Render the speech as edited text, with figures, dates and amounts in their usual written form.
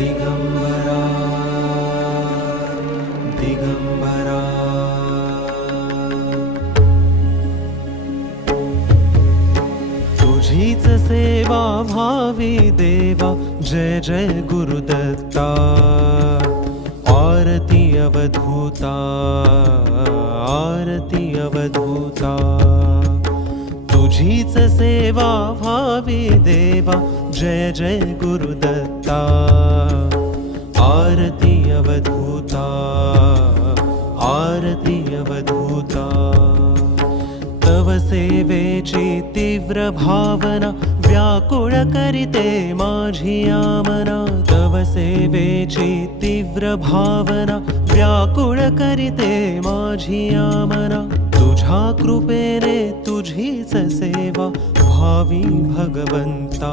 दिगंबरा दिगंबरा तुझीच सेवा भावी देवा जय जय गुरुदत्ता आरती अवधूता आरती अवधूता तुझीच सेवा भावी देवा जय जय गुरुदत्ता आरती अवधूता आरती अवधूता तव सेवेची तीव्र भावना व्याकुळ करिते माझी आमना तव सेवेची तीव्र भावना व्याकुळ करिते माझी आमना तुझ्या कृपेने तुझीच सेवा भावी भगवंता।